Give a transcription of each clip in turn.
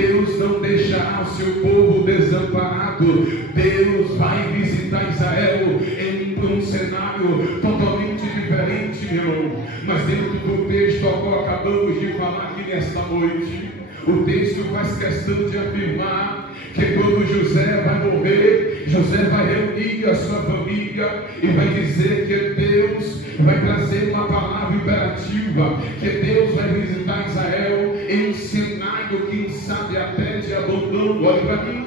Deus não deixará o seu povo desamparado. Deus vai visitar Israel em um cenário totalmente diferente, meu irmão. Mas dentro do texto ao qual acabamos de falar aqui nesta noite, o texto faz questão de afirmar que quando José vai morrer, José vai reunir a sua família e vai dizer que Deus vai trazer uma palavra imperativa, que Deus vai visitar Israel em um cenário, quem sabe até de abandono. Olha para mim,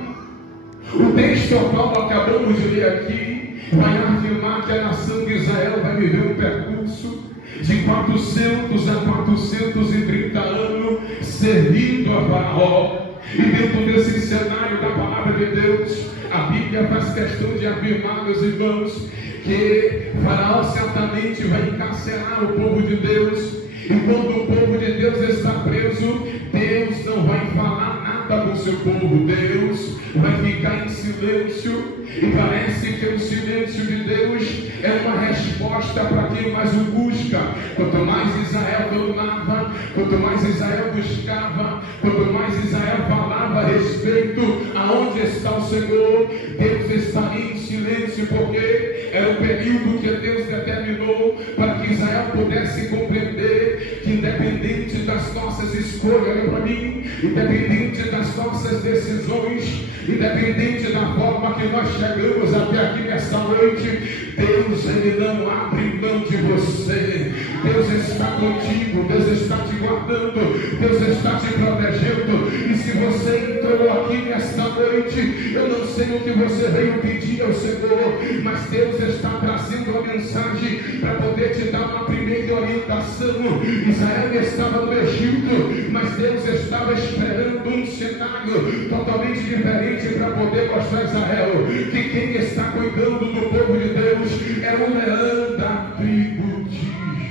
o texto ao qual acabamos de ler aqui vai afirmar que a nação de Israel vai viver um percurso de 400 a 430 anos servindo a Faraó. E dentro desse cenário da palavra de Deus, a Bíblia faz questão de afirmar, meus irmãos, que Faraó certamente vai encarcerar o povo de Deus. E quando o povo de Deus está preso, Deus não vai falar nada para o seu povo. Deus vai ficar em silêncio. E parece que o silêncio de Deus é uma resposta para quem mais o busca. Quanto mais Israel clamava, quanto mais Israel buscava, quanto mais Israel falava a respeito aonde está o Senhor, Deus estaria em silêncio, porque era o período que Deus determinou para que Israel pudesse compreender que, independente das nossas escolhas, olha para mim, independente das nossas decisões, independente da forma que nós chegamos até aqui nesta noite, Deus, Ele não abre mão de você. Deus está contigo, Deus está te guardando, Deus está te protegendo. E se você entrou aqui nesta noite, eu não sei o que você veio pedir ao Senhor, mas Deus está trazendo uma mensagem para poder te dar uma primeira orientação. Israel estava no Egito, mas Deus estava esperando um cenário totalmente diferente para poder mostrar a Israel que quem está cuidando do povo de Deus é o leão da tribo de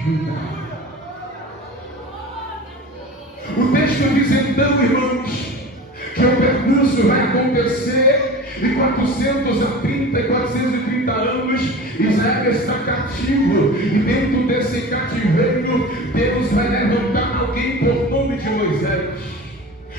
Judá. O texto diz então, irmãos, que o percurso vai acontecer de 430 e 430 anos. Israel está cativo, e dentro desse cativeiro Deus vai levantar alguém por nome de Moisés.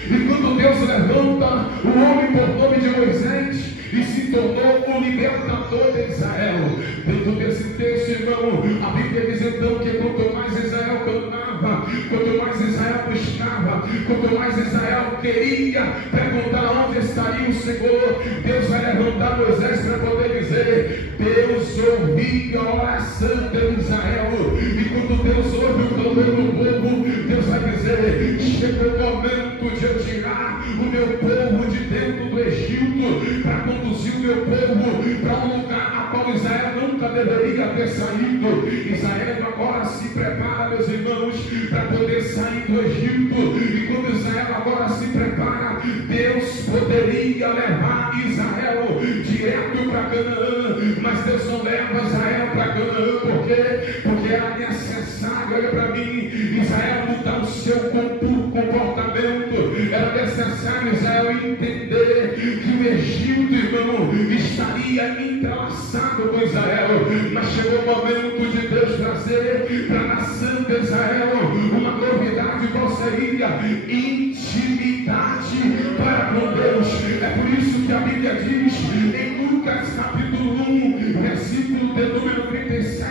E quando Deus levanta o homem por nome de Moisés e se tornou o libertador de Israel, dentro desse texto, irmão, a Bíblia diz então que quanto mais Israel cantava, quanto mais Israel buscava, quanto mais Israel queria perguntar onde estaria o Senhor, Deus vai levantar Moisés para poder dizer: Deus ouvia a oração de Israel. E quando Deus ouve o clamor do povo, Deus vai dizer: chegou o momento de eu tirar o meu povo de dentro do Egito, para conduzir o meu povo para um lugar a qual Israel nunca deveria ter saído. Israel agora se prepara, meus irmãos, para poder sair do Egito. E quando Israel agora se prepara, Deus poderia levar Israel direto para Canaã, mas Deus não leva Israel para Canaã. Por quê? Porque era necessário, olha para mim, Israel mudar o seu comportamento. Era necessário Israel entender que o Egito, irmão, estaria entrelaçado com Israel. Mas chegou o momento de Deus trazer para a nação de Israel uma novidade. Qual seria? Intimidade para com Deus. É por isso que a Bíblia diz em Lucas capítulo 1, versículo de número 37,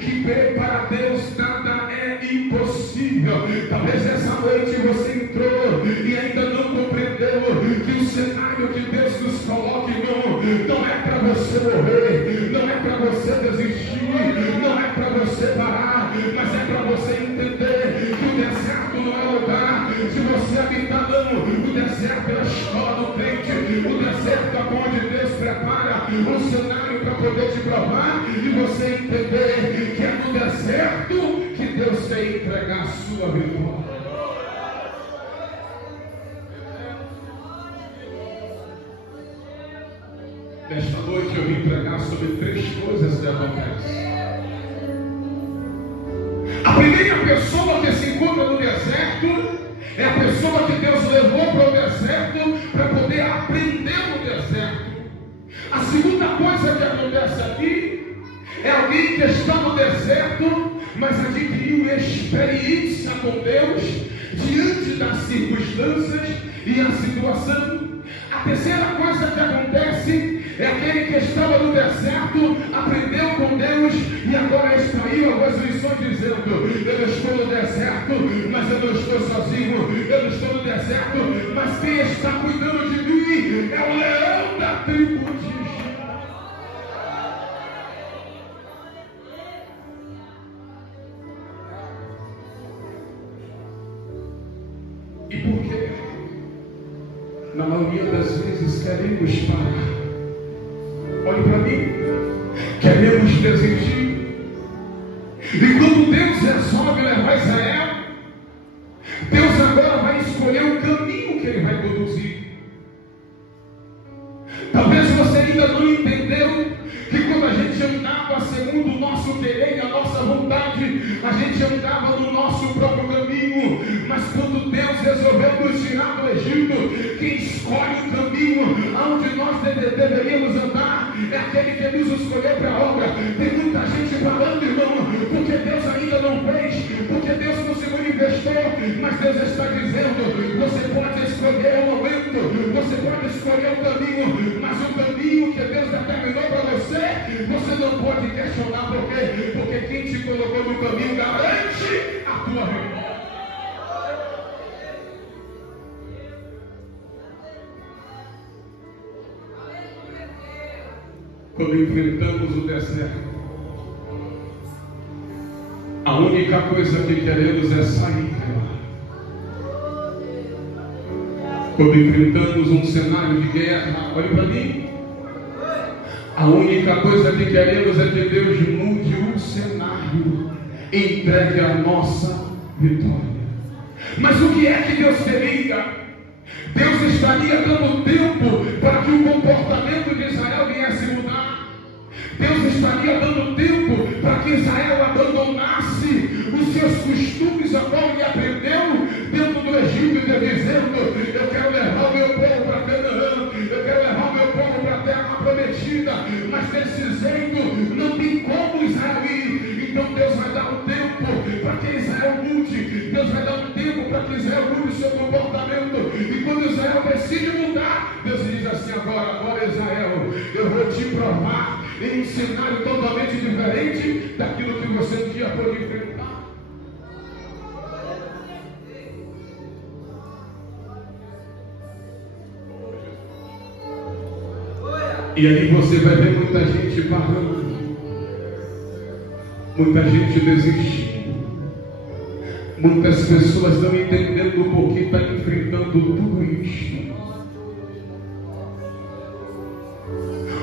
que para Deus nada é impossível. Talvez essa noite você entrou e ainda não compreendeu que o cenário que Deus nos coloca, irmão, não é para você morrer, não é para você desistir, não é para você parar, mas é para você entender que o deserto não é lugar de você habitar, não. O deserto é a escola do crente, o deserto é onde Deus prepara um cenário para poder te provar e você entender que é no deserto que Deus quer entregar a sua vitória. Nesta noite eu vim pregar sobre 3 coisas que acontecem. A primeira pessoa que se encontra no deserto é a pessoa que Deus levou para o deserto para poder aprender no deserto. A segunda coisa que acontece aqui é alguém que está no deserto, mas adquiriu experiência com Deus diante das circunstâncias. e a situação. A terceira coisa que acontece é aquele que estava no deserto, aprendeu com Deus e agora extraiu algumas lições dizendo: eu estou no deserto, mas eu não estou sozinho. Eu não estou no deserto, mas quem está cuidando de mim é o leão da tribo de Judá. E por quê? Na maioria das vezes queremos parar. Olhe para mim. Queremos desistir. E quando Deus resolve levar Israel, Deus agora vai escolher o caminho que Ele vai conduzir. Talvez você ainda não entendeu que quando a gente andava segundo o nosso querer e a nossa vontade, a gente andava no nosso próprio caminho. Mas quando Deus resolveu nos tirar do Egito, quem escolhe o caminho aonde nós deveríamos andar é aquele que nos escolheu para a obra. Tem muita gente falando, irmão, porque Deus ainda não fez, porque Deus não se manifestou, mas Deus está dizendo: você pode escolher o momento, você pode escolher o caminho, mas o caminho que Deus determinou para você não pode questionar. Por quê? Porque quem te colocou no caminho garante a tua vitória. Quando enfrentamos o deserto, a única coisa que queremos é sair. Quando enfrentamos um cenário de guerra, olhe para mim, a única coisa que queremos é que Deus mude o cenário, entregue a nossa vitória. Mas o que é que Deus queria? Deus estaria dando tempo para que o comportamento de Israel viesse mudar. Deus estaria dando tempo para que Israel abandonasse os seus costumes, a qual ele aprendeu dentro do Egito, dizendo: eu quero levar o meu povo para Canaã, eu quero levar o meu povo para a terra prometida, mas desse jeito não tem como Israel ir. Então Deus vai dar um tempo para que Israel mude, Deus vai dar um tempo para que Israel mude o seu comportamento. E quando Israel decide mudar, Deus diz assim: agora Israel, eu vou te provar em um cenário totalmente diferente daquilo que você um dia pôde enfrentar. E aí você vai ver muita gente parando, muita gente desistindo, muitas pessoas não entendendo por que está enfrentando tudo isso.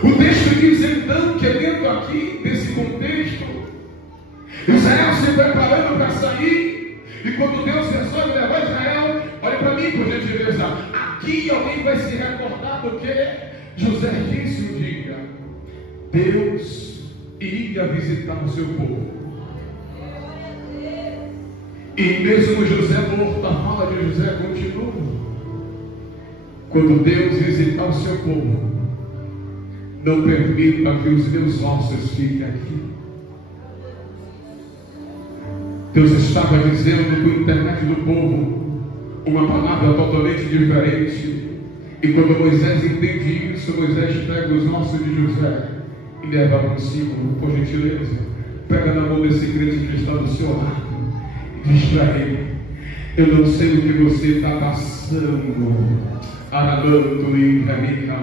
O texto diz então que dentro aqui, desse contexto, Israel se preparando para sair, e quando Deus resolve levar Israel, olha para mim por gentileza, aqui alguém vai se recordar do que José disse um dia: Deus iria visitar o seu povo. E mesmo José morto, a fala de José continua. Quando Deus visitar o seu povo, não permita que os meus ossos fiquem aqui. Deus estava dizendo por intermédio do povo uma palavra totalmente diferente. E quando Moisés entende isso, Moisés pega os ossos de José e leva para cima, por gentileza. Pega na mão desse crente que está do seu lado e diz para ele: eu não sei o que você está passando, Aralanto e Caminha,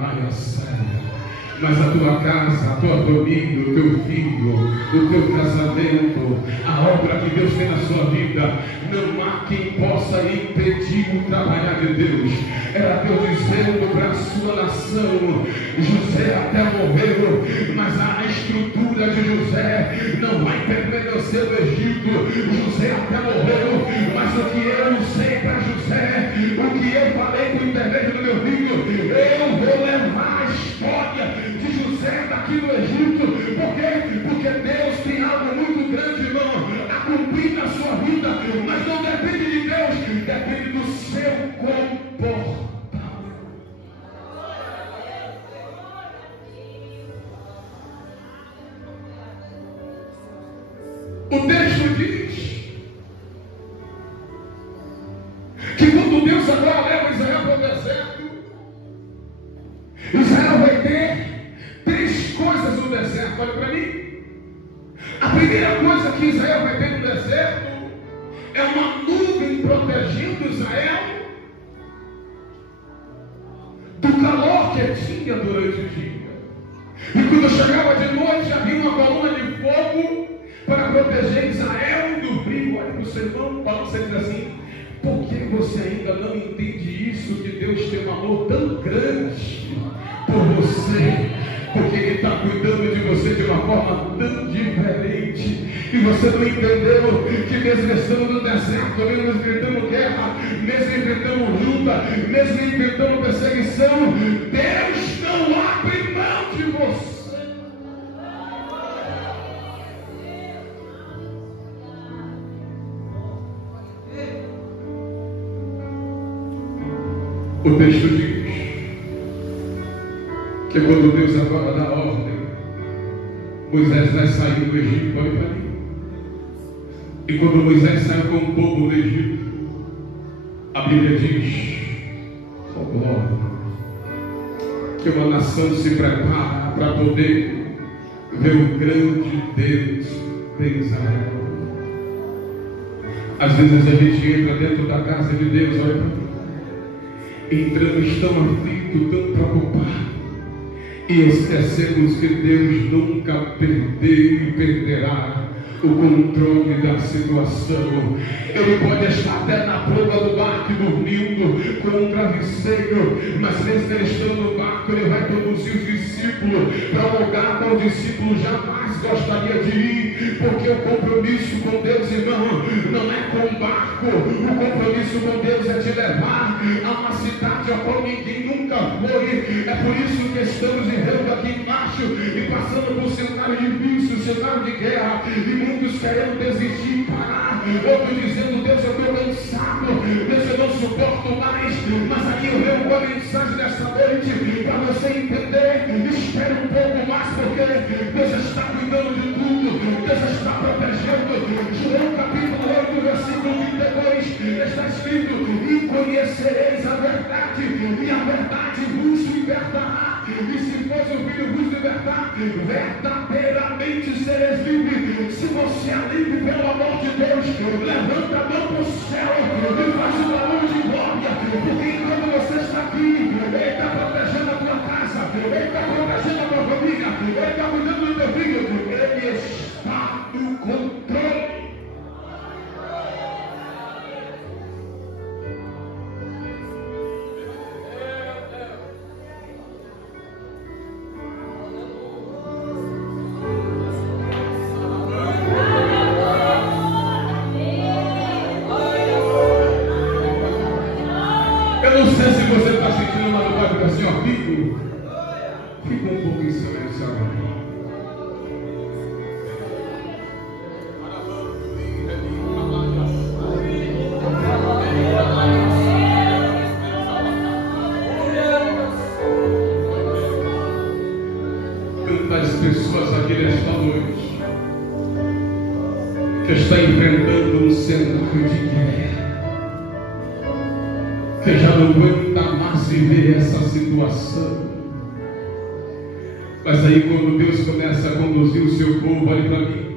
mas a tua casa, a tua família, o teu filho, o teu casamento, a obra que Deus tem na sua vida, não há quem possa impedir o trabalhar de Deus. Era Deus dizendo para a sua nação: José até morreu, mas a estrutura de José não vai permanecer no Egito. José até morreu, mas o que eu sei para José, o que eu falei por intermédio do meu filho, eu vou levar a história de José daqui no Egito. Por quê? Porque Deus tem algo muito grande, irmão, a cumprir na sua vida, mas não depende de Deus, depende do seu comportamento. O texto diz que quando Deus agora leva Israel para o vai ter 3 coisas no deserto. Olha para mim. A primeira coisa que Israel vai ter no deserto é uma nuvem protegendo Israel do calor que tinha durante o dia. E quando chegava de noite, havia uma coluna de fogo para proteger Israel do frio. Olha para o seu irmão, para você dizer assim: por que você ainda não entende isso? Que Deus tem um amor tão grande por você, porque Ele está cuidando de você de uma forma tão diferente. E você não entendeu que mesmo estando no deserto, mesmo enfrentando guerra, mesmo enfrentando luta, mesmo enfrentando perseguição, Deus não abre mão de você. O texto diz que quando Deus agora dá ordem, Moisés vai sair do Egito. Olha para mim. E quando Moisés saiu com o povo do Egito, a Bíblia diz, oh glória, que uma nação se prepara para poder ver o grande Deus de Israel. Às vezes a gente entra dentro da casa de Deus, olha para mim, entramos tão aflitos, tão preocupados, e esquecemos que Deus nunca perdeu e perderá o controle da situação. Ele pode estar até na proa do barco dormindo com um travesseiro, mas mesmo ele estando no barco, ele vai conduzir os discípulos para um lugar para o discípulo jamais gostaria de ir, porque o compromisso com Deus, irmão, não é com o barco. O compromisso com Deus é te levar a uma cidade a qual ninguém nunca foi. É por isso que estamos vivendo aqui embaixo e passando por cenário difícil, cenário de guerra, e muitos querendo desistir e parar, outros dizendo: Deus, eu estou cansado, Deus, eu não suporto mais. Mas aqui eu venho com a mensagem desta noite para você entender: espere um pouco mais, porque Deus está cuidando de tudo, Deus está protegendo. João capítulo 8, versículo 22 está escrito: e conhecereis a verdade, e a verdade vos libertará. E se fosse o Filho vos libertar, verdadeiramente sereis livres. Se você é livre pelo amor de Deus, levanta a mão para o céu e faz um barulho de glória, porque enquanto você está aqui, Ele está protegendo a tua casa, Ele está protegendo a tua família, Ele está cuidando do teu filho, Ele está no controle. Eu não sei se você está sentindo uma vontade assim, ó, fica um pouco em silêncio agora. Quantas pessoas aqui nesta noite que está enfrentando um cenário de guerra, que já não aguenta mais viver essa situação. Mas aí quando Deus começa a conduzir o seu povo, olha para mim,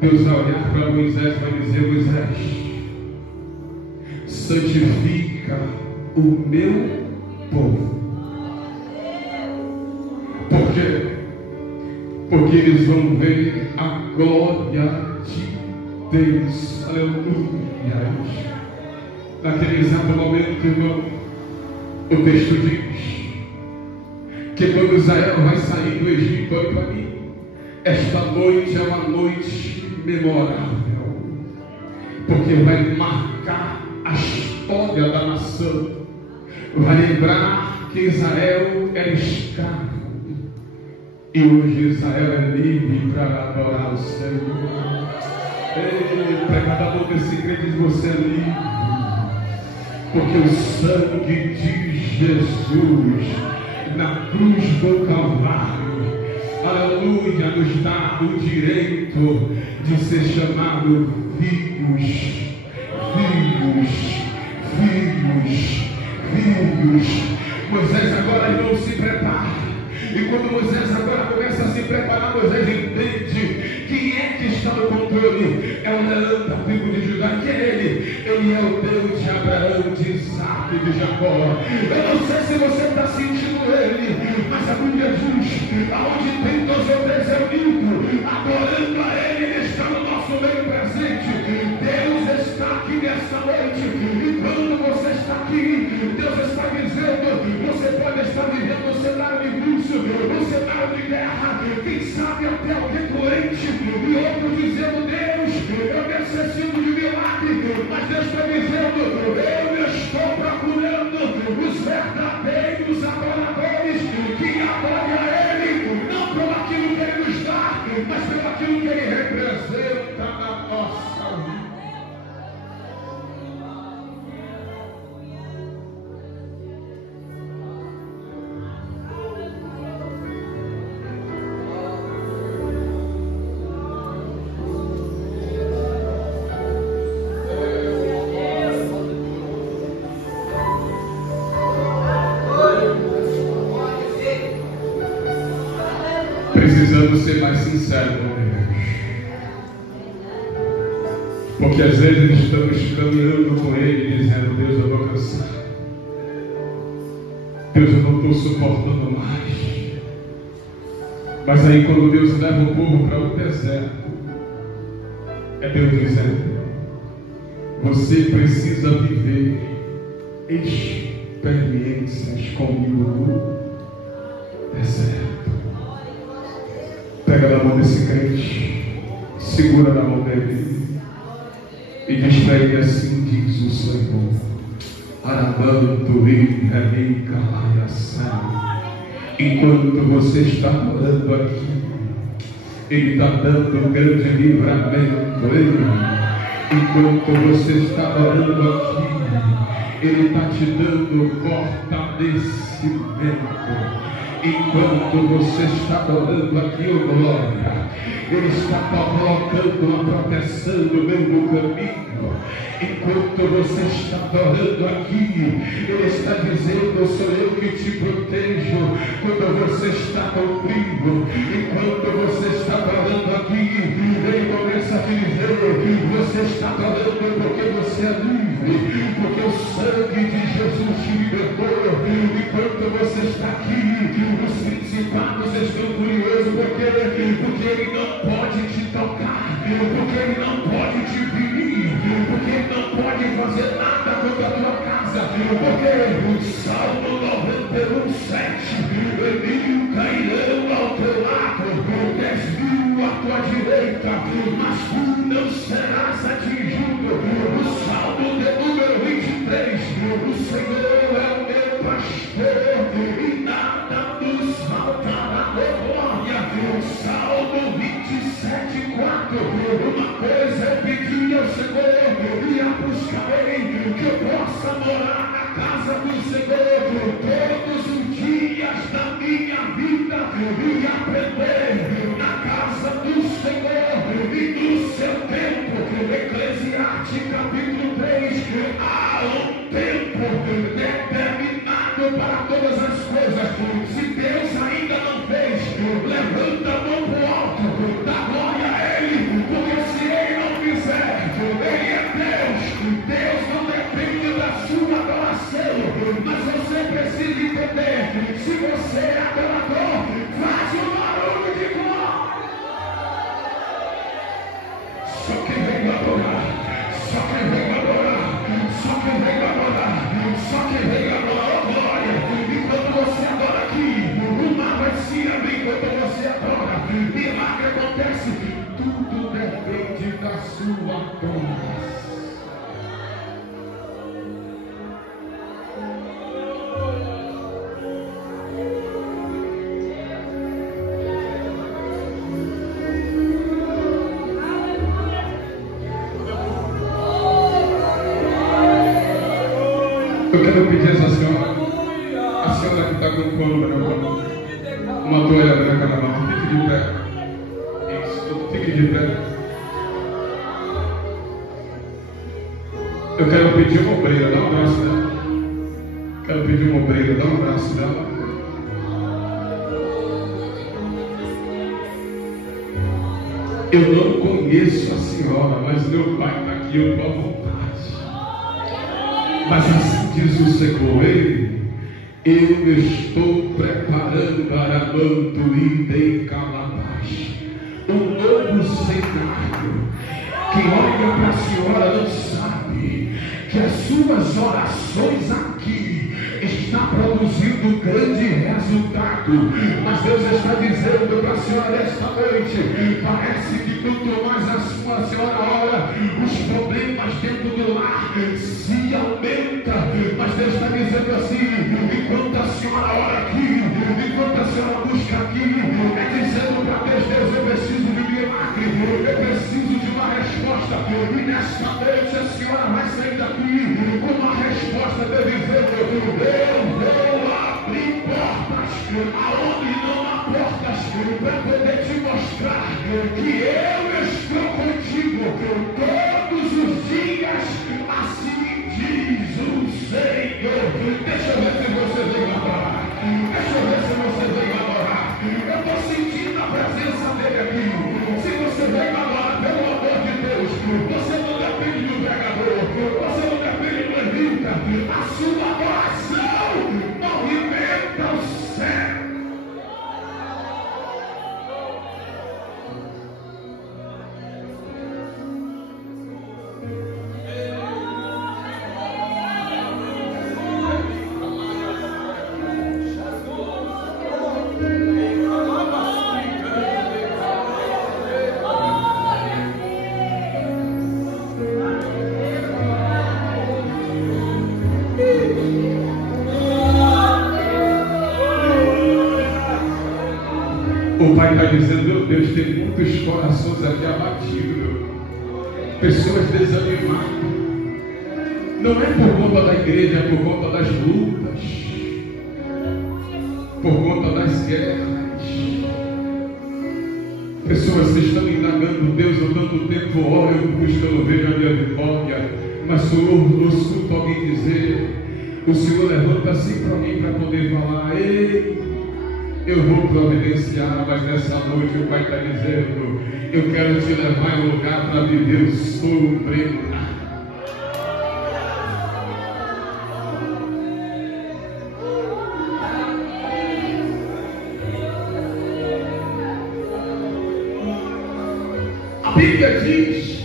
Deus vai olhar para Moisés e vai dizer: Moisés, santifica o meu povo. Por quê? Porque eles vão ver a glória de Deus. Aleluia. Naquele exato momento, irmão, o texto diz que quando Israel vai sair do Egito, olha para mim, esta noite é uma noite memorável, porque vai marcar a história da nação, vai lembrar que Israel era escravo e hoje Israel é livre para adorar o Senhor. Ei, pregador desse crente, você é livre, porque o sangue de Jesus na cruz do Calvário, aleluia, nos dá o direito de ser chamado filhos. Moisés agora não se prepara E quando Moisés agora começa a se preparar, Moisés entende quem é que está no controle. É o leão da tribo de Judá, que é ele. Ele é o Deus de Abraão, de Isaac e de Jacó. Eu não sei se você está sentindo ele, mas a Bíblia diz: aonde tem 2 ou 3 reunidos, adorando a ele, ele está no nosso meio presente. Deus está aqui nessa noite. E quando você está aqui, Deus está dizendo: você pode estar vivendo um cenário difícil, um cenário de guerra, quem sabe até alguém doente, e outro dizendo: Deus, eu necessito de milagre. Mas Deus está dizendo: eu estou procurando os verdadeiros adoradores que adorem a Ele, não pelo aquilo que Ele nos dá, mas pelo aquilo que Ele representa na nossa vida. Precisamos ser mais sinceros com Deus, porque às vezes estamos caminhando com Ele dizendo: Deus, eu estou cansado, Deus, eu não estou suportando mais. Mas aí quando Deus leva o povo para o deserto, é Deus dizendo: você precisa viver experiências comigo no deserto. Pega na mão desse crente, segura na mão dele e diz para ele: assim diz o Senhor, Arabanto e Calaiaçá. Enquanto você está orando aqui, Ele está dando um grande livramento. Enquanto você está orando aqui, Ele está te dando fortalecimento. Enquanto você está orando aqui, oh glória, Ele está colocando a proteção no meio do caminho. Enquanto você está orando aqui, Ele está dizendo: sou eu que te protejo quando você está cumprindo. Enquanto você está orando aqui, Ele começa a dizer: você está orando porque você é livre, porque o sangue de Jesus te libertou. Enquanto você está aqui, os principados estão curiosos porque Ele não pode te tocar, porque Ele não pode te ferir, porque Ele não pode fazer nada contra a tua casa, porque o Salmo 91:7: mil cairão ao teu lado, 10.000 à tua direita, mas tu não serás atingido. O Salmo de número 23: o Senhor é o meu pastor e nada nos faltará. Glória. O Salmo 27:4: uma coisa eu pedi ao Senhor e a buscarei, que eu possa morar na casa do Senhor todos os dias da minha vida e aprender na casa do Senhor e no seu tempo. Eclesiastes capítulo 3: há um tempo determinado para todas as coisas. Se Deus ainda não fez, levanta a mão para o alto, dá glória a Ele, porque se Ele não fizer, Ele é Deus. Deus não depende da sua adoração, mas você precisa entender: se você é adorador, faz um barulho de glória. Só quem vem adorar, só quem vem adorar, só quem vem adorar, só quem vem adorar, oh glória. E quando você adora aqui, o mar vai se abrir. Quando você adora, milagre acontece. Tudo depende da sua adoração. Eu quero pedir essa senhora, a senhora que está com um pano na mão, uma toalha branca na mão, fique de pé. Isso, fique de pé. Eu quero pedir uma obreira, dá um abraço dela. Quero pedir uma obreira, dá um abraço dela. Eu não conheço a senhora, mas meu pai está aqui, eu estou à vontade. Mas assim diz o Senhor, eu estou preparando Aramanto e Dei Calabás, um novo cenário. Quem olha para a senhora não sabe que as suas orações aqui está produzindo grande resultado. Mas Deus está dizendo para a senhora esta noite, parece que quanto mais a senhora ora, os problemas dentro do lar se aumentam. Mas Deus está dizendo assim, enquanto a senhora ora aqui, enquanto a senhora busca aqui, é dizendo para Deus, eu preciso de milagre, eu preciso de uma resposta. E nesta noite a senhora vai sair daqui com uma resposta dizendo, eu vou abrir portas aonde não há portas, para poder te mostrar que eu estou contigo todos os dias. Assim diz o Senhor. Deixa eu ver se você vem adorar. Deixa eu ver se você vem adorar. Eu estou sentindo a presença dele aqui. Se você vem adorar, pelo amor de Deus, você não depende do pregador, você não depende do levita. A sua adoração movimenta o céu. O Pai está dizendo, meu Deus, tem muitos corações aqui abatidos, pessoas desanimadas. Não é por conta da igreja, é por conta das lutas, por conta das guerras. Pessoas que estão indagando Deus há tanto tempo, ora eu busco, eu não vejo a minha vitória. Mas o Senhor, eu escuto alguém dizer, o Senhor levanta-se para mim para poder falar, ei, eu vou providenciar, mas nessa noite o Pai está dizendo, eu quero te levar em um lugar para viver o sobrenatural. A Bíblia diz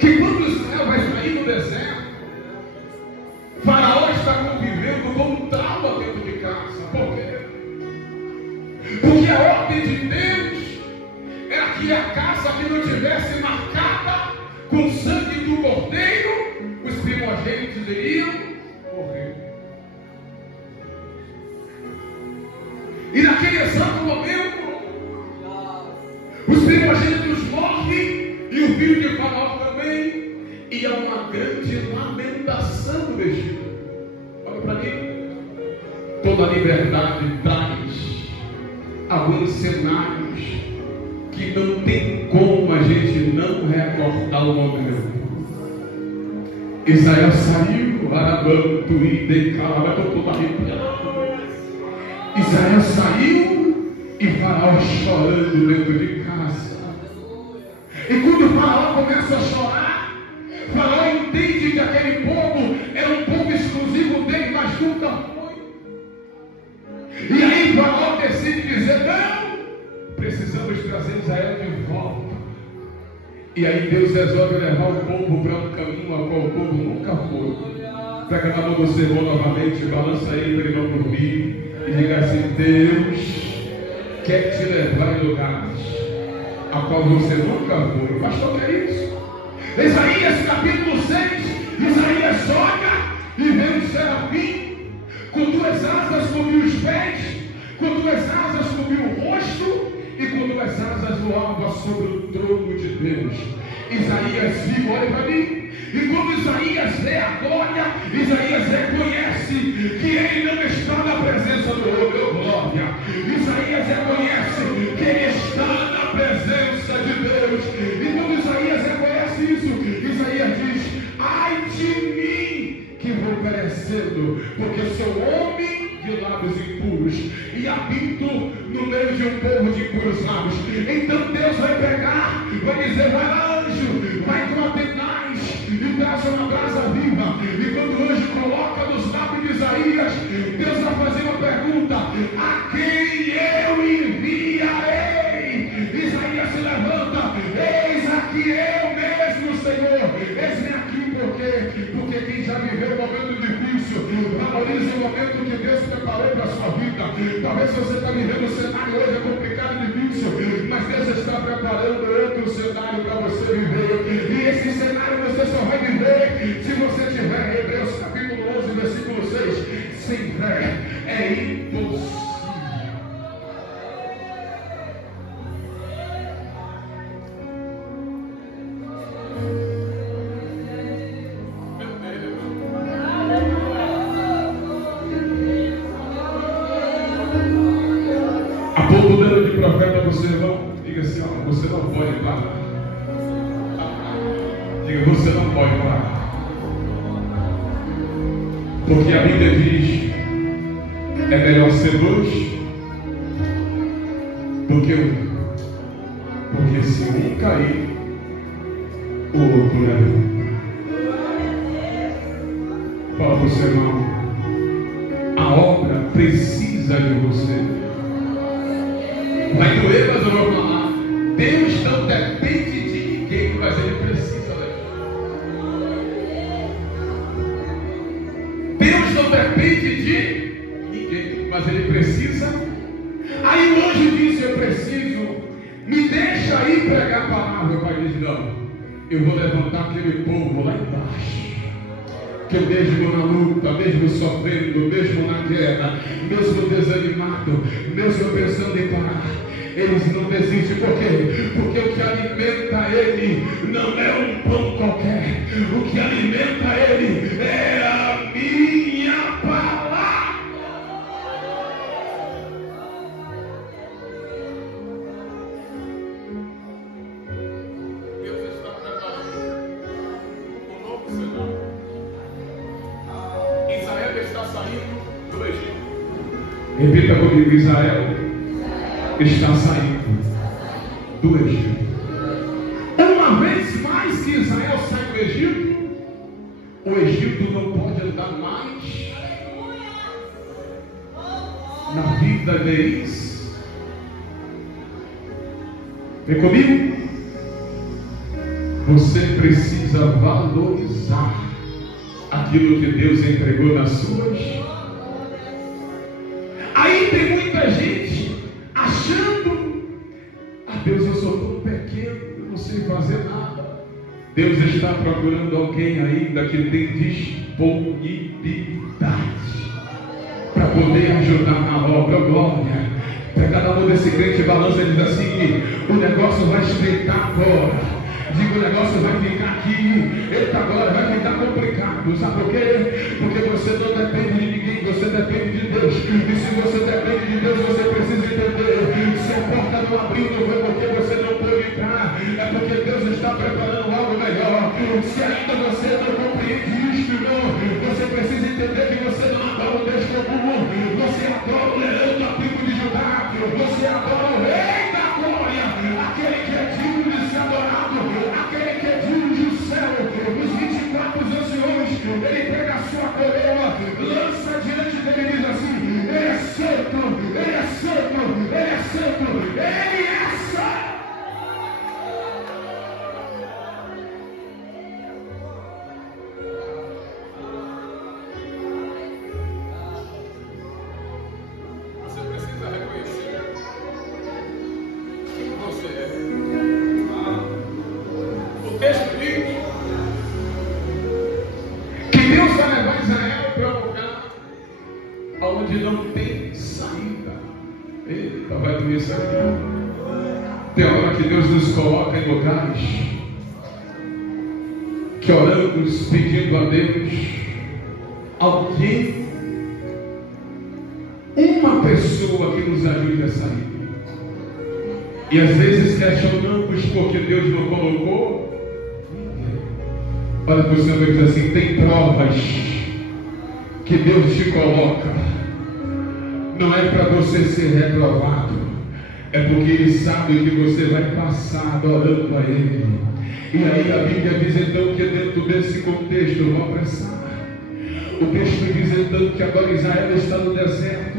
que quando Israel vai sair do deserto, Faraó está convivendo com um trauma dentro de casa. Por quê? Porque a ordem de Deus era que a casa que não tivesse marcada com o sangue do cordeiro, os primogênitos iriam morrer. E naquele exato momento, os primogênitos morrem e o filho de Faraó também, e há uma grande lamentação do Egito. Olha para mim, toda liberdade traz alguns cenários que não tem como a gente não recordar o momento. Israel saiu, Aramanto e Dei Calabás, estou todo arrepiado. Israel saiu e Faraó chorando dentro de casa. E quando Faraó começa a chorar, Faraó entende que aquele povo era um povo exclusivo dele, mas nunca foi. E aí Faraó decide dizer, não, precisamos trazer Israel de volta. E aí Deus resolve levar o povo para um caminho ao qual o povo nunca foi. Pega na mão do sermão novamente, balança ele para ele não dormir, e diga assim, Deus quer te levar em lugares a qual você nunca foi. Pastor, que é isso? Isaías capítulo 6, Isaías olha e vê um serafim com duas asas cobriu os pés, com duas asas cobriu o rosto e com duas asas voava sobre o trono de Deus. Isaías viu, olha para mim. E quando Isaías vê a glória, Isaías reconhece que ele não está na presença do outro, glória. Isaías reconhece que ele está na presença de Deus. E quando Isaías reconhece isso, Isaías diz, ai de mim que vou perecendo, porque sou homem de de lábios impuros e habito no meio de um povo de impuros lábios. Então Deus vai pegar, vai dizer: vai lá, anjo, vai com Atenais e traz uma brasa viva. E quando o anjo coloca nos lábios de Isaías, Deus vai fazer uma pergunta: a quem eu enviarei? Isaías se levanta: eis aqui eu mesmo, Senhor. Eis-me aqui, porque quem já viveu um momento difícil valoriza o momento que Deus preparou para a sua vida. Talvez você está vivendo um cenário hoje é complicado e difícil, mas Deus está preparando outro cenário para você viver. E esse cenário você só vai viver se você tiver Hebreus capítulo 11, versículo 6. Sem fé é impossível. Mudando de profeta, você não, diga assim: ó, você não pode parar. Diga: você não pode parar. Porque a Bíblia diz: é melhor ser dois do que um. Porque se um cair, o outro levanta. Fala para o seu irmão: a obra precisa de você. Vai doer, mas eu vou falar. Deus não depende de ninguém, mas Ele precisa da gente. Deus não depende de ninguém, mas Ele precisa. Aí o anjo disse: eu preciso, me deixa aí pregar a palavra. O pai diz: não, eu vou levantar aquele povo lá embaixo, que mesmo na luta, mesmo sofrendo, mesmo na guerra, mesmo desanimado, mesmo pensando em parar, eles não desistem. Por quê? Porque o que alimenta ele não é um pão qualquer. O que alimenta ele é a minha palavra. Deus está preparando um novo cenário. Israel está saindo do Egito. Repita comigo: Israel está saindo do Egito. Uma vez mais que Israel sai do Egito, o Egito não pode andar mais na vida deles. Vem comigo? Você precisa valorizar aquilo que Deus entregou nas suas. Aí tem muita gente achando: Deus, eu sou tão pequeno, eu não sei fazer nada. Deus está procurando alguém ainda que tem disponibilidade para poder ajudar na obra. Glória. Pega na mão desse crente e balança e diz assim: o negócio vai estreitar agora. Diga: o negócio vai ficar aqui. Eita, agora vai ficar complicado. Sabe por quê? Porque você não depende de ninguém, você depende de Deus. E se você depende de Deus, você precisa entender: se a porta não abriu, não foi porque você não pôde entrar, é porque Deus está preparando algo melhor. Se ainda você não compreende isto, irmão, você precisa entender que você não adora o Deus comum. Você adora o leão da tribo de Judá. Você adora o Rei da glória, aquele que é digno de ser adorado, aquele que é digno de o céu. Os 24 anciões, ele pega a sua coroa, lança diante dele e diz assim: ele é santo, ele é santo, ele é santo, ele é santo. Você precisa reconhecer quem você é. O texto diz que Deus vai levar Israel para um lugar onde não tem saída. Eita, vai doer isso aqui. Tem hora que Deus nos coloca em lugares que oramos pedindo a Deus alguém, uma pessoa que nos ajude a sair. E às vezes questionamos porque Deus não colocou. Olha para o Senhor e diz assim: tem provas que Deus te coloca não é para você ser reprovado, é porque Ele sabe que você vai passar adorando a Ele. E aí a Bíblia diz então que dentro desse contexto, eu vou apressar. O texto diz então que agora Israel está no deserto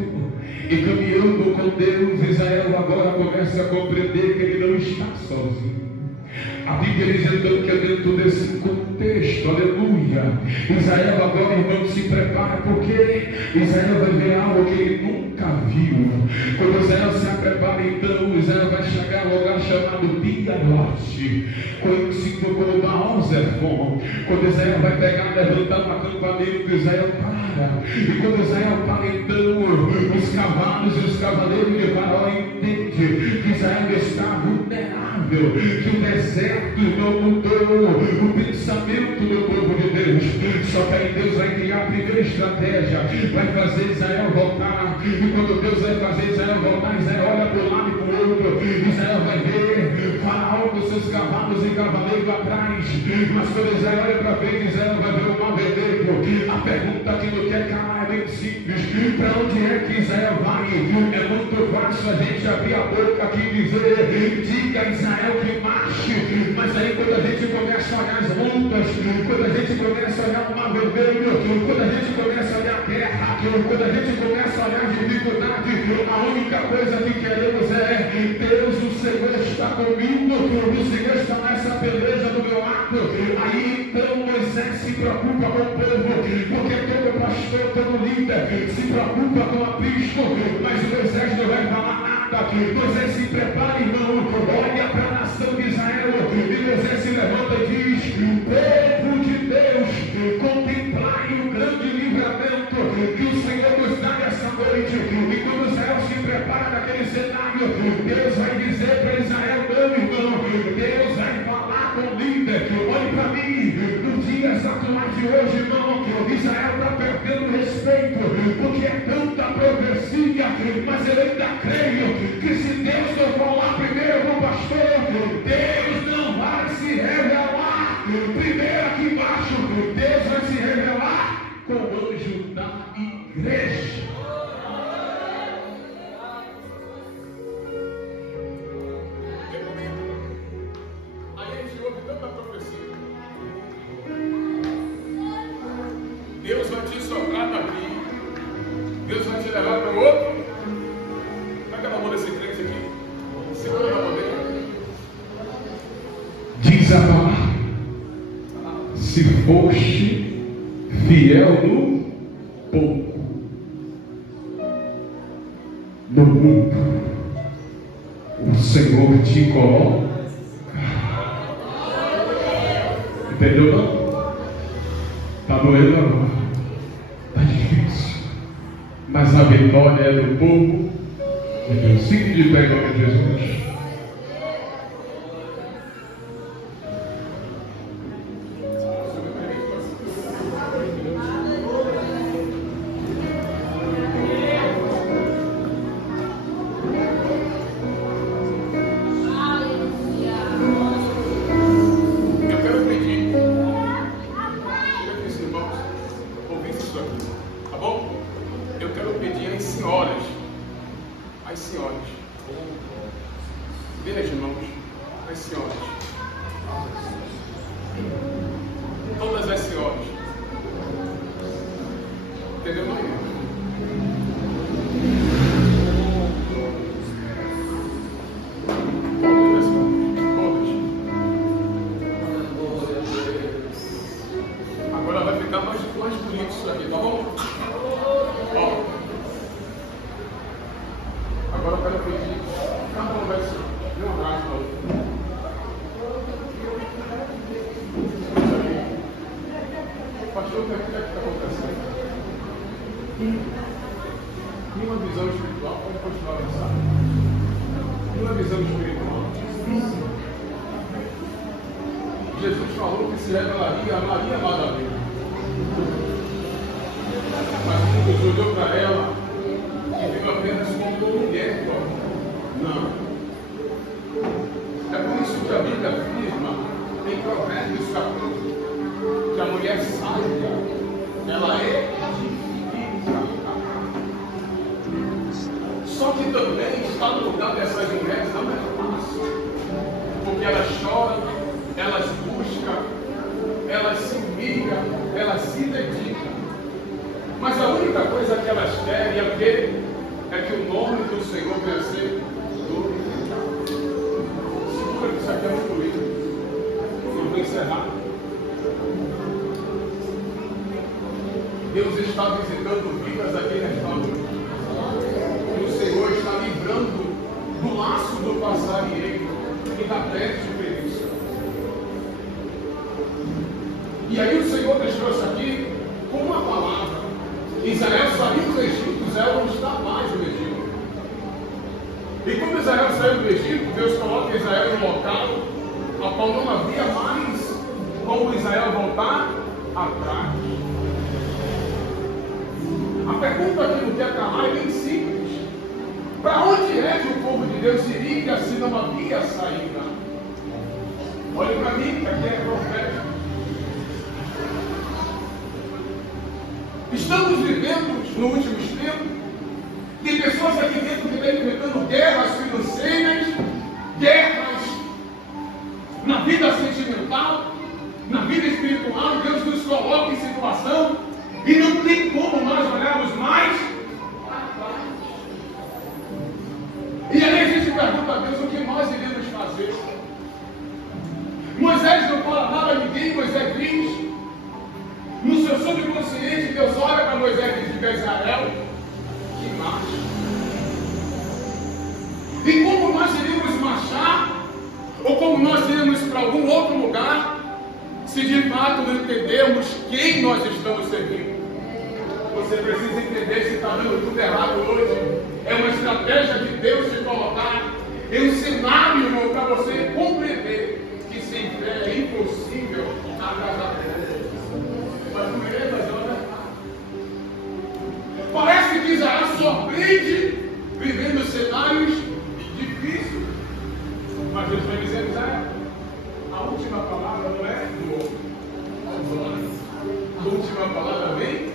e caminhando com Deus. Israel agora começa a compreender que ele não está sozinho. A Bíblia diz então que é dentro desse contexto, aleluia, Israel agora, irmão, se prepara, porque Israel vai ver algo que ele nunca viu. Quando Israel se prepara, então Israel vai chegar a um lugar chamado Piarote, conhecido como Baal-Zephon. Quando Israel vai pegar, levantar um acampamento, Israel para. E quando Israel para, então os cavalos e os cavaleiros de Faraó entendem que Israel está vulnerável, que o deserto não mudou o pensamento do povo de Deus. Só que aí Deus vai criar a primeira estratégia, vai fazer Israel voltar. E quando Deus vai fazer Israel voltar, Israel olha para um lado e para o outro. Israel vai ver Faraó com seus cavalos e cavaleiros atrás. Mas quando Israel olha para frente, Israel vai ver o mar vermelho. A pergunta que não quer calar é bem simples: para onde é que Israel vai? É muito fácil a gente abrir a boca aqui e dizer: diga a Israel que marche. Mas aí quando a gente começa a olhar as lutas, quando a gente começa a olhar o mar vermelho, quando a gente começa a olhar a guerra, quando a gente começa a olhar a dificuldade, a única coisa que queremos é: Deus, o Senhor está comigo, o Senhor está nessa beleza do meu lado. Aí então Moisés se preocupa com o povo, porque todo pastor, todo líder se preocupa com a Cristo, mas Moisés não vai falar nada. Moisés se prepara, irmão, olha para a nação de Israel, e Moisés se levanta e diz: povo de Deus, contemplai o grande livramento que o Senhor nos dá nessa noite. E quando Israel se prepara naquele cenário, Deus vai dizer para Israel: não, irmão, Deus vai falar com o líder. Olhe para mim, nos dias atuais de hoje, irmão, Israel está perdendo respeito, porque é tanta profecia, mas eu ainda creio que se Deus não falar primeiro com o pastor, Deus não vai se revelar primeiro aqui embaixo. Deus vai se revelar com o anjo da igreja. Aí a gente ouve tanta profecia. Deus vai te soprar daqui, Deus vai te levar para o outro. Pega na mão desse crente aqui, segura na mão dele. Diz a palavra: se foste fiel no pouco, no muito o Senhor te coloca. Entendeu não? Está doendo agora, está difícil, mas a vitória é do povo de Deus. Fique de pé em nome de Jesus. Só que também está no lugar dessas mulheres não é fácil. Porque elas choram, elas buscam, elas se humilham, elas se dedicam. Mas a única coisa que elas querem é que o nome do Senhor venha ser glorificado. Segura que isso aqui é muito lindo. Eu vou encerrar. Deus está visitando vidas aqui nesta noite. O Senhor está livrando do laço do passarinheiro e da peste perdição. E aí o Senhor deixou isso aqui com uma palavra. Israel saiu do Egito, Israel não está mais no Egito. E quando Israel saiu do Egito, Deus coloca Israel em um local a qual não havia mais como Israel voltar atrás. A pergunta que não quer calar é bem simples. Para onde é que o povo de Deus iria se não havia saída? Olhe para mim, que aqui é profético. Estamos vivendo nos últimos tempos. Tem pessoas aqui dentro que estão enfrentando guerras financeiras, guerras na vida sentimental, na vida espiritual. Deus nos coloca em situação e não tem como nós olharmos mais atrás. E aí a gente pergunta a Deus o que nós iremos fazer. Moisés não fala nada a ninguém. Moisés diz, no seu subconsciente, Deus olha para Moisés e diz para Israel, que marcha. E como nós iremos marchar, ou como nós iremos para algum outro lugar, se de fato não entendermos quem nós estamos servindo? Você precisa entender se está dando tudo errado hoje. É uma estratégia de Deus te colocar em um cenário para você compreender que sem fé é impossível agradar a Deus. Mas não é, mas olha. Parece que Israel surpreende vivendo cenários difíceis. Mas Deus vai dizer, Israel, a última palavra não é do homem. A última palavra vem.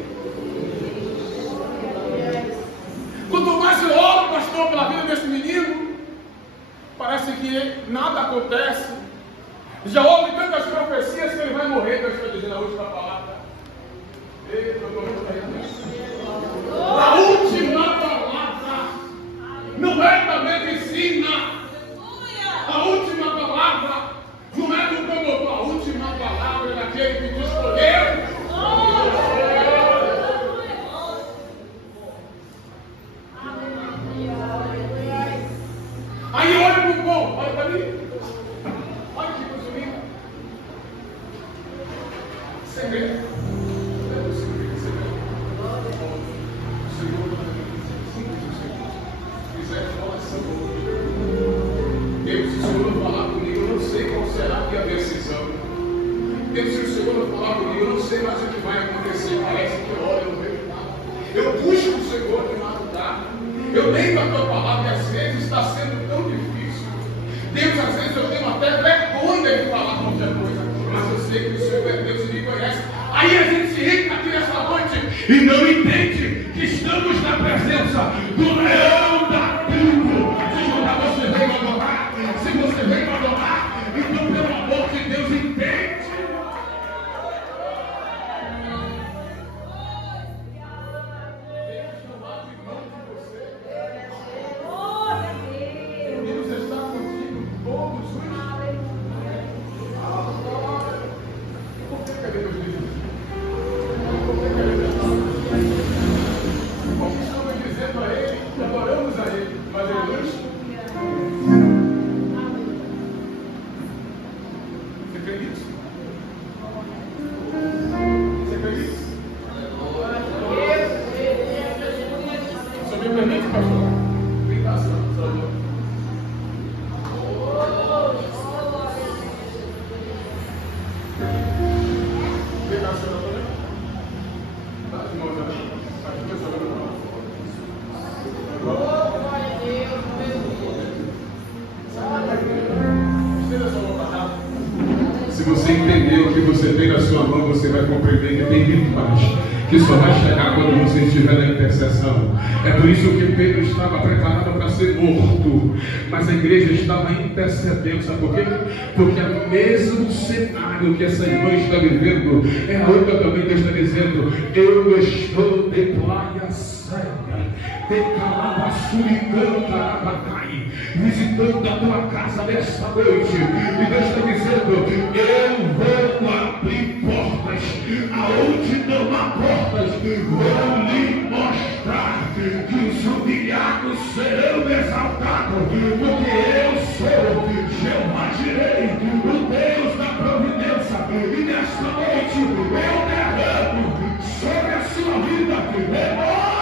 Quanto mais eu oro, pastor, pela vida desse menino, parece que nada acontece. Já houve tantas profecias que ele vai morrer. Deus está dizendo a última palavra. A última palavra não é da medicina. A última palavra não é do promotor. A última palavra é daquele que te escolheu. Aí olha para o povo, olha para mim. Olha que coisa linda. Segredo. Deus, se o Senhor não falar comigo, eu não sei qual será a decisão. Deus, se o Senhor não falar comigo, eu não sei mais o que vai acontecer. Parece que olha, eu não vejo nada. Eu busco o Senhor de madrugada. Eu leio a tua palavra e às vezes está sendo tão difícil. Deus, às vezes eu tenho até vergonha de falar qualquer coisa, mas eu sei que o Senhor é Deus e me conhece. Aí a gente entra aqui nesta noite e não entende que estamos na presença do leão da tribo. Se você veio adorar, se você veio adorar, então pelo amor de Deus, entende. Se você entender o que você tem na sua mão, você vai compreender que tem muito mais. que só vai chegar quando você estiver na intercessão. É por isso que Pedro estava preparado para ser morto, mas a igreja estava intercedendo. Sabe por quê? Porque é o mesmo cenário que essa irmã está vivendo, é a outra também que está dizendo: eu estou de praia séria, de calabassuricando carabacai, visitando a tua casa nesta noite, e Deus está dizendo: eu vou abrir portas aonde não há portas, vou lhe mostrar que os humilhados serão exaltados, porque eu sou Jeová Jireh, o Deus da providência, e nesta noite eu derramo sobre a sua vida renovo.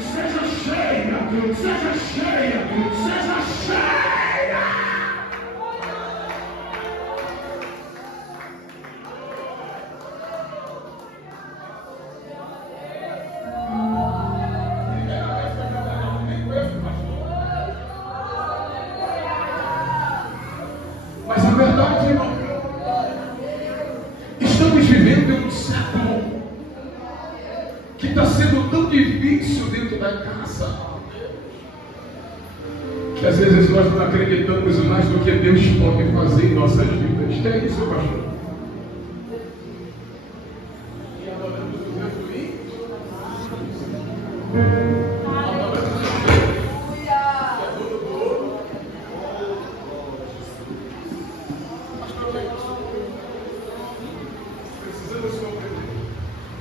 Seja cheia, seja cheia, seja cheia. Mas a verdade, irmão, estamos vivendo em um século que está sendo tão difícil dentro da casa, que às vezes nós não acreditamos mais no que Deus pode fazer em nossas vidas. Que é isso, pastor? E adoramos o Jesus.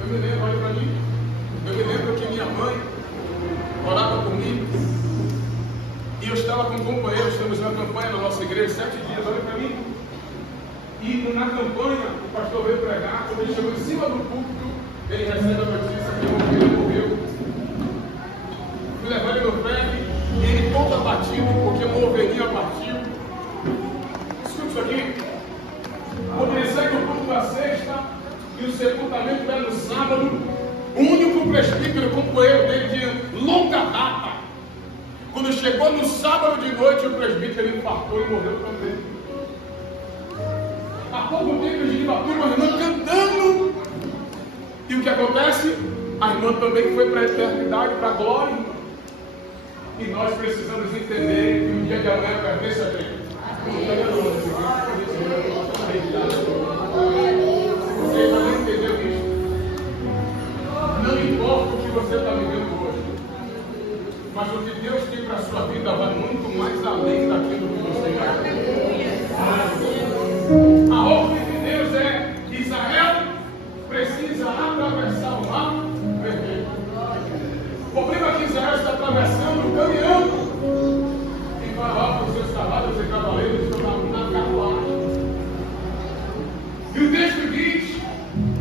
Eu me lembro, olha para mim, eu me lembro que minha mãe orava comigo e eu estava com um companheiro, estamos na campanha na nossa igreja, 7 dias, olha para mim, e na campanha o pastor veio pregar, quando ele chegou em cima do púlpito, ele recebe a notícia que o filho morreu. Fui levar ele no pé e ele todo abatido, porque uma ovelhinha partiu. Escuta isso aqui, quando ele sai do culto da sexta, e o sepultamento era no sábado, o único presbítero, companheiro dele de longa data, quando chegou no sábado de noite, o presbítero ele infartou e morreu também. Há pouco tempo de Ibatuba, a irmã cantando, e o que acontece? A irmã também foi para a eternidade, para a glória. E nós precisamos entender que o dia de amanhã pertence a quem? Você ainda não entendeu isso? Não importa o que você está vivendo hoje, mas o que Deus tem para a sua vida vai muito mais além daquilo que você vai. A ordem de Deus é: Israel precisa atravessar o mar vermelho. O problema é que Israel está atravessando, caminhando, e Faraó com seus cavalos e cavaleiros estão na carruagem. E o texto diz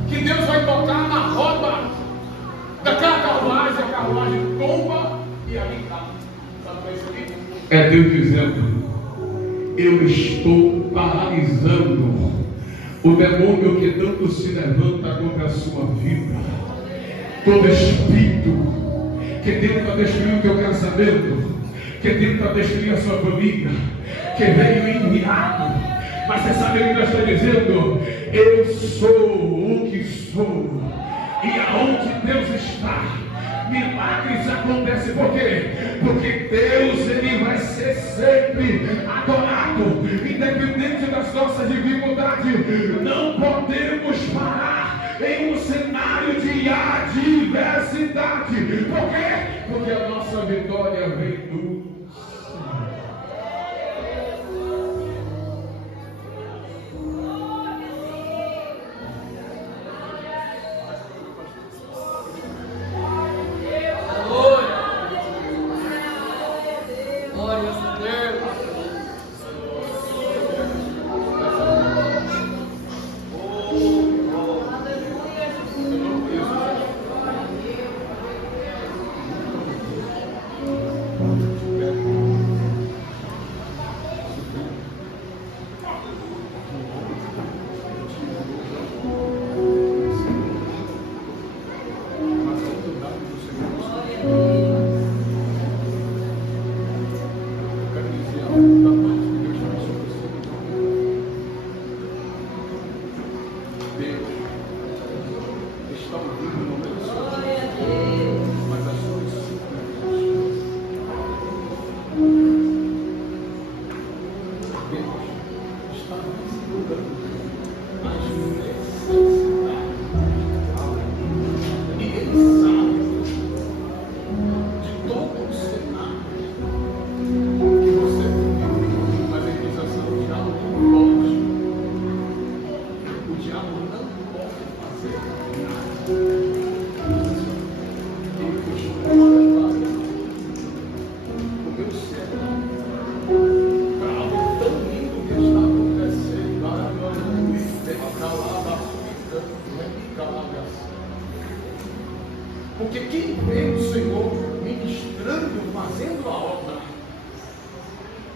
que Deus vai tocar na roda daquela carruagem, a carruagem tomba e ali está. Sabe o que é isso aqui? É Deus dizendo: eu estou paralisando o demônio que tanto se levanta contra a sua vida. Todo espírito que tenta destruir o teu casamento, que tenta destruir a sua família, que veio enviado. Mas você sabe o que Deus está dizendo? Eu sou o que sou. E aonde Deus está, milagres acontecem. Por quê? Porque Deus, ele vai ser sempre adorado, independente das nossas dificuldades. Não podemos parar em um cenário de adversidade. Por quê? Porque a nossa vitória vem do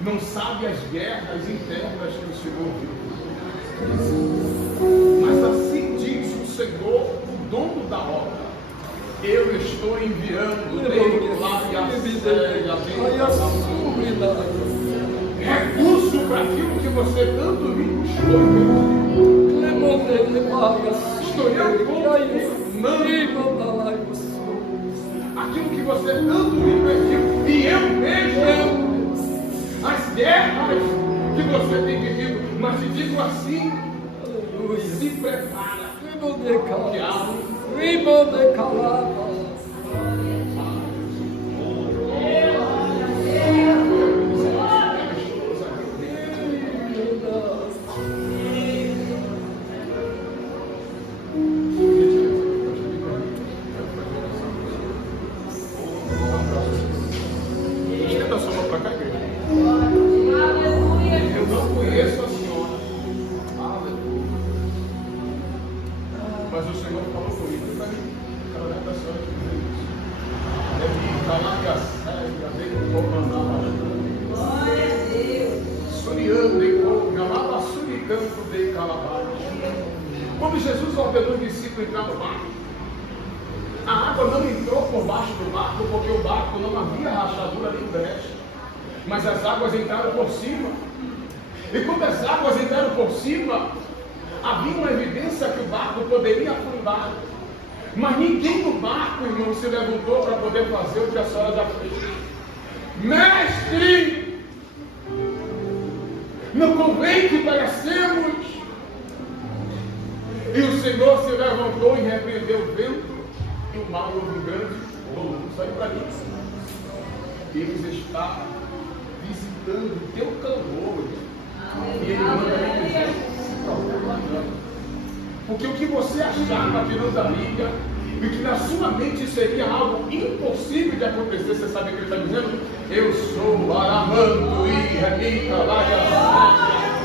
não sabe as guerras internas que o Senhor viu. Mas assim diz o Senhor, o dono da obra: eu estou enviando recurso para aquilo que você tanto me buscou. Estou eu aquilo que você tanto me pediu, e eu mesmo as guerras que você tem vivido. Mas te digo assim: se prepara, porque há quando Jesus ordenou o discípulo entrar no barco, a água não entrou por baixo do barco, porque o barco não havia rachadura nem brecha, mas as águas entraram por cima. E quando as águas entraram por cima, havia uma evidência que o barco poderia afundar. Mas ninguém no barco, irmão, se levantou para poder fazer o que a senhora já fez. Mestre, não convém que perecemos. E o Senhor se levantou e repreendeu o vento e o mar houve um grande volume. Isso aí para mim. Deus está visitando o teu clamor. E Ele manda dizer: porque o que você achava que não daria, e que na sua mente seria algo impossível de acontecer, você sabe o que Ele está dizendo? Eu sou Aramanto e Remita Laia,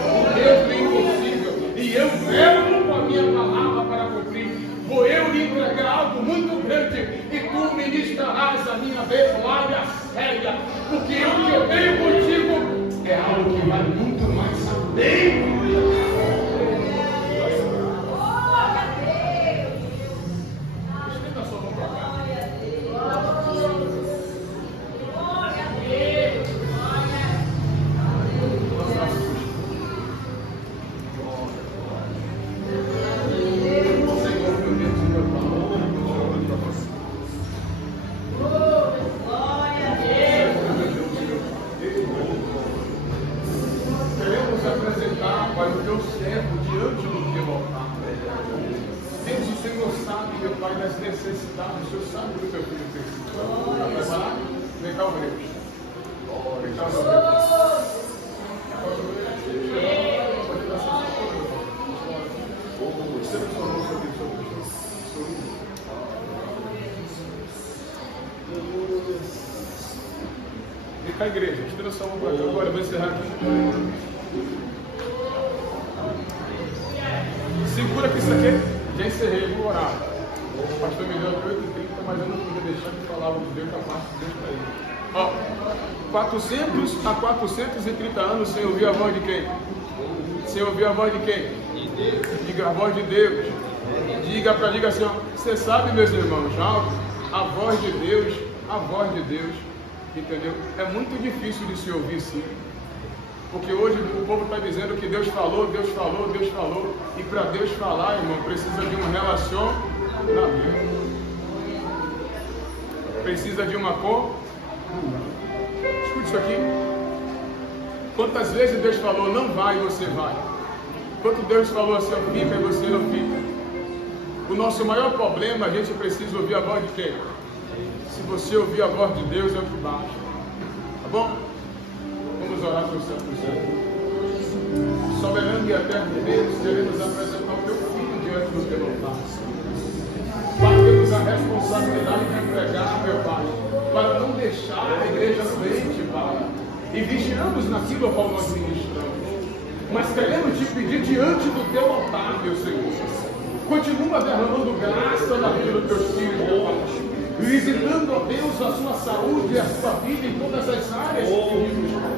o Deus do impossível, e eu venho com a minha palavra para cumprir. Vou eu lhe entregar algo muito grande, e tu ministrarás a minha vez Laia séria, porque o que eu tenho contigo é algo que vai muito mais além. Vem cá, igreja, tira só uma para cá agora, eu vou encerrar aqui. Segura que isso aqui, já encerrei, vou orar. O pastor me deu 8h30, mas eu não podia deixar de falar o que Deus capaz de Deus para ele. Ó, 400 a 430 anos sem ouvir a voz de quem? Sem ouvir a voz de quem? Diga a voz de Deus. Diga assim, ó, você sabe, meus irmãos, já a voz de Deus, entendeu? É muito difícil de se ouvir, sim. Porque hoje o povo está dizendo que Deus falou, e para Deus falar, irmão, precisa de um relacionamento. Precisa de uma cor. Escute isso aqui. Quantas vezes Deus falou, não vai, e você vai? Quanto Deus falou assim, fica, e você não fica? O nosso maior problema, a gente precisa ouvir a voz de quem? Se você ouvir a voz de Deus, é o que baixa. Tá bom? Vamos orar para o céu. Soberano e eterno Deus, queremos apresentar o teu filho diante do teu altar. Pai, temos a responsabilidade de entregar, meu Pai, para não deixar a igreja doente, Pai. E vigiamos naquilo a qual nós ministramos. Mas queremos te pedir diante do teu altar, meu Senhor. Continua derramando graça na vida dos teus filhos, meu Pai. Visitando, ó Deus, a sua saúde e a sua vida em todas as áreas que vivemos.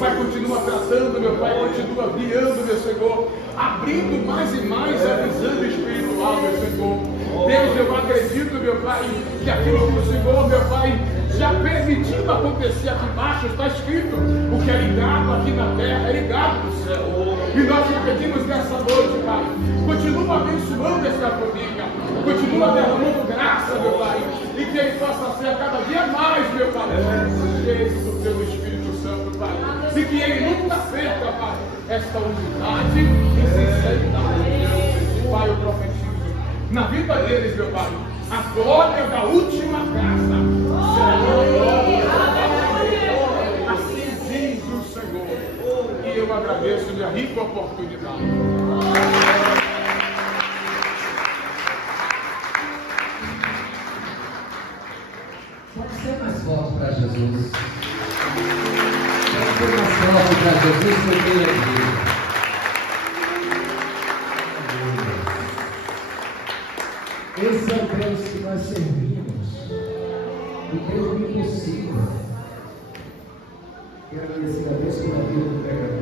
Pai, continua tratando, meu Pai, continua guiando, meu Senhor, abrindo mais e mais a visão espiritual, meu Senhor. Deus, eu acredito, meu Pai, que aquilo que o Senhor, meu Pai, já permitiu acontecer aqui embaixo, está escrito: o que é ligado aqui na terra é ligado no céu. E nós te pedimos nessa noite, Pai, continua abençoando essa família, continua derramando graça, meu Pai, e que ele possa ser cada dia mais, meu Pai, cheio do teu Espírito Santo, Pai, e que ele nunca perca, Pai, esta unidade e sinceridade, Deus. Pai, eu profetizo na vida deles, meu Pai, a glória da última graça. Assim diz o Senhor. E eu agradeço minha rica oportunidade. Pode ser mais forte para Jesus. Pode ser mais forte para Jesus que eu tenho aqui. Esse é o Deus que nós servimos, o Deus do impossível. Quero agradecer a Deus pela vida do pregador.